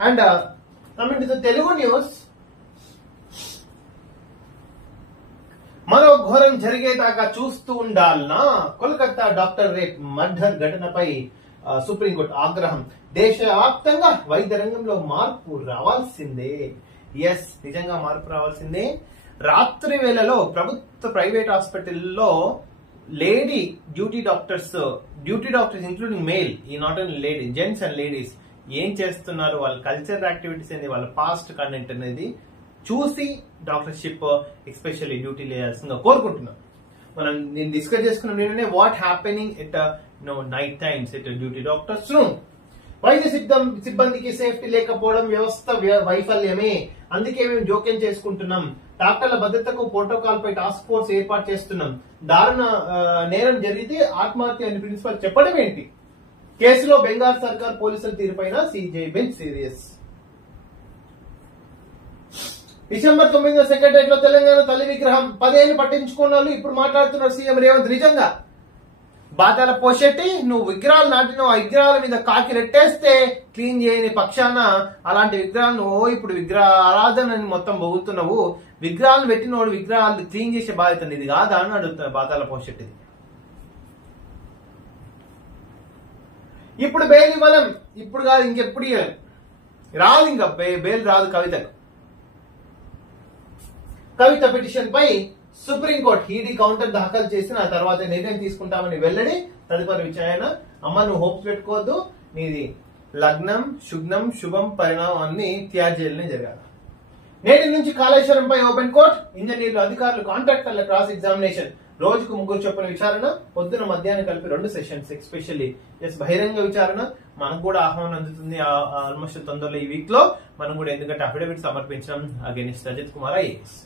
And coming to the Telugu news, మరో ఘోరం జరిగేదాకా చూస్తూ ఉండాలనా? కోల్కతా డాక్టర్ రేప్ మర్డర్ ఘటనపై సుప్రీంకోర్టు ఆగ్రహం. దేశవ్యాప్తంగా వైద్య రంగంలో మార్పు రావాల్సిందే. ఎస్, నిజంగా మార్పు రావాల్సిందే. రాత్రి వేళలో ప్రభుత్వ ప్రైవేట్ హాస్పిటల్లో lady duty doctors including male, ఈ not only lady, gents and ladies ఏం చేస్తున్నారు, వాళ్ళ కల్చరల్ యాక్టివిటీస్ అనేది, వాళ్ళ పాస్ట్ కంటెంట్ అనేది చూసి డాక్టర్షిప్ ఎస్పెషల్లీ డ్యూటీ లేయాల్సిందిగా కోరుకుంటున్నాం. నేను డిస్కస్ చేసుకున్న what happening at night times at duty doctors room. వైద్య సిబ్బందికి సేఫ్టీ లేకపోవడం వ్యవస్థ వైఫల్యమే. అందుకే మేము జోక్యం చేసుకుంటున్నాం. డాక్టర్ల భద్రతకు ప్రోటోకాల్ పై టాస్క్ ఫోర్స్ ఏర్పాటు చేస్తున్నాం. దారుణ నేరం జరిగితే ఆత్మహత్య అని ప్రిన్సిపల్ చెప్పడం ఏంటి? కేసులో బెంగాల్ సర్కార్ పోలీసుల తీరుపైన సిజేఐ బెంచ్ సీరియస్. డిసెంబర్ 9న సెక్రటరియట్ లో తెలంగాణ తల్లి విగ్రహం 10 ఏళ్లు పట్టించుకున్న వాళ్ళు ఇప్పుడు మాట్లాడుతున్నారు సీఎం రేవంత్. నిజంగా బాధాల పోషెట్టి నువ్వు విగ్రహాలు నాటిన ఆ విగ్రహాల మీద కాకి రెట్టేస్తే క్లీన్ చేయని పక్షాన అలాంటి విగ్రహాలను ఇప్పుడు విగ్రహ ఆరాధన మొత్తం బొగుతున్నావు. విగ్రహాలను పెట్టినోడు విగ్రహాలు క్లీన్ చేసే బాధ్యత ఇది కాదా అని అడుగుతున్నారు బాధాల పోషెట్టిది. ఇప్పుడు బెయిల్ ఇవ్వలేం, ఇప్పుడు కాదు ఇంకెప్పుడు ఇవ్వలేం, రాదు ఇంకా బెయిల్ రాదు కవితకు. కవిత పిటిషన్ పై సుప్రీంకోర్టు ఈడీ కౌంటర్ దాఖలు చేసిన ఆ తర్వాత నిర్ణయం తీసుకుంటామని వెల్లడి. తదుపరి విచారణ. అమ్మ నువ్వు హోప్స్ పెట్టుకోవద్దు, నీది లగ్నం శుగ్నం శుభం పరిణామం అన్ని త్యాజ్యాలనే జరగాలి. నేటి నుంచి కాళేశ్వరంపై ఓపెన్ కోర్ట్. ఇంజనీర్లు అధికారులు కాంట్రాక్టర్ల క్రాస్ ఎగ్జామినేషన్. రోజుకు 3 చొప్పున విచారణ. పొద్దున మధ్యాహ్నం కలిపి 2 సెషన్స్. ఎస్పెషల్లీ బహిరంగ విచారణ. మనకు కూడా ఆహ్వానం అందుతుంది ఆల్మోస్ట్ తొందరలో ఈ వీక్ లో మనం కూడా, ఎందుకంటే అఫిడవిట్ సమర్పించడం against Rajat Kumar IAS.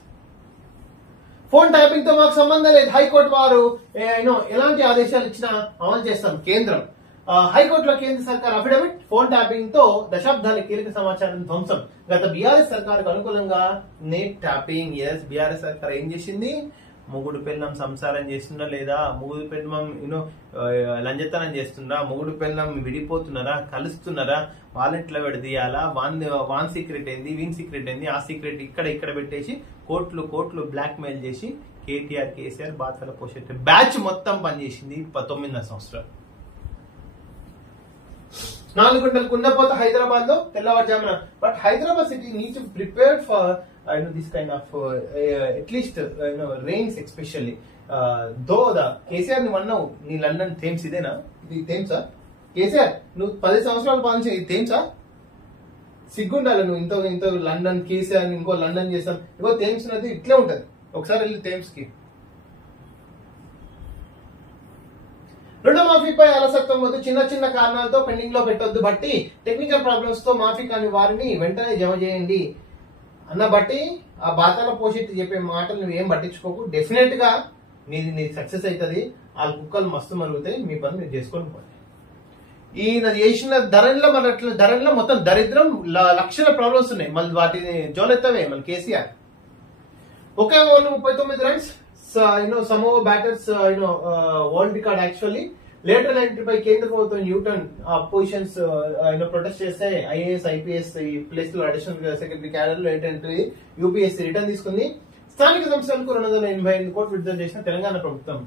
Phone tapping తో మాకు సంబంధం లేదు. హైకోర్టు వారు ఎలాంటి ఆదేశాలు ఇచ్చినా అమలు చేస్తాం కేంద్రం. హైకోర్టులో కేంద్ర సర్కార్ అఫిడవిట్. ఫోన్ ట్యాపింగ్ తో దశాబ్దాల కీలక సమాచారం ధ్వంసం. గత బీఆర్ఎస్ సర్కార్ కు అనుకూలంగా నెట్ ట్యాపింగ్. ఎస్, బీఆర్ఎస్ సర్కార్ ఏం చేసింది? మొగుడు పెళ్ళం సంసారం చేస్తుందా లేదా, మొగుడు పెళ్ళం లంజతనం చేస్తుందా, మొగుడు పెళ్ళం విడిపోతున్నారా, కలుస్తున్నారా, వాళ్ళెట్లా విడదీయాలా, వాన్ సీక్రెట్ ఏంది, వీన్ సీక్రెట్ ఏంది, ఆ సీక్రెట్ ఇక్కడ పెట్టేసి కోట్లు బ్లాక్ మెయిల్ చేసి కేటీఆర్ కేసీఆర్ బాధల పోషెట్ బ్యాచ్ మొత్తం పనిచేసింది 9 సంవత్సరాలు. 4 గంటలు కుండపోత హైదరాబాద్ లో తెల్లవారుజామున. But Hyderabad city needs prepared for this kind of at least rains especially. though the KCR నువ్వు అన్నావు నీ లండన్ థేమ్స్ ఇదేనా? ఇది థేమ్సా? కేసీఆర్ నువ్వు 10 సంవత్సరాలు పాలించే ఇది థేమ్సా? సిగ్గుండాలి నువ్వు ఇంత లండన్ కేసీఆర్ ఇంకో లండన్ చేస్తాం. ఇంకో థేమ్స్ నది ఇట్లే ఉంటది. ఒకసారి వెళ్ళి థేమ్స్ కి. రుణమాఫీపై అలసత్వం వద్దు. చిన్న కారణాలతో పెండింగ్ లో పెట్టొద్దు. బట్టి టెక్నికల్ ప్రాబ్లమ్స్ తో మాఫీ కాని వారిని వెంటనే జమ చేయండి అన్న బట్టి ఆ బాతాల పోషెట్టి చెప్పే మాటలు నువ్వేం పట్టించుకోకు. డెఫినెట్ గా నీది సక్సెస్ అవుతుంది. వాళ్ళ కుక్కలు మస్తు మరుగుతాయి. మీ పని మీరు చేసుకొని పోండి. ఈయన చేసిన ధరల్లో మొత్తం దరిద్రం, లక్షల ప్రాబ్లమ్స్ ఉన్నాయి. మళ్ళీ వాటిని జోలెత్తవే మళ్ళీ కేసీఆర్. ఒకే ఓవర్లు 39 runs. Some over batters world record actually. Lateral ఎంట్రీపై కేంద్ర ప్రభుత్వం యూటర్న్ పొజిషన్స్ ప్రొటెస్ట్ చేస్తే ఐఏఎస్ ఐపీఎస్ ఈ ప్లేస్ లో additional secretary cadre lateral entry UPSC return తీసుకుంది. స్థానిక సంస్థలకు 288 కోట్లు విడుదల చేసిన తెలంగాణ ప్రభుత్వం.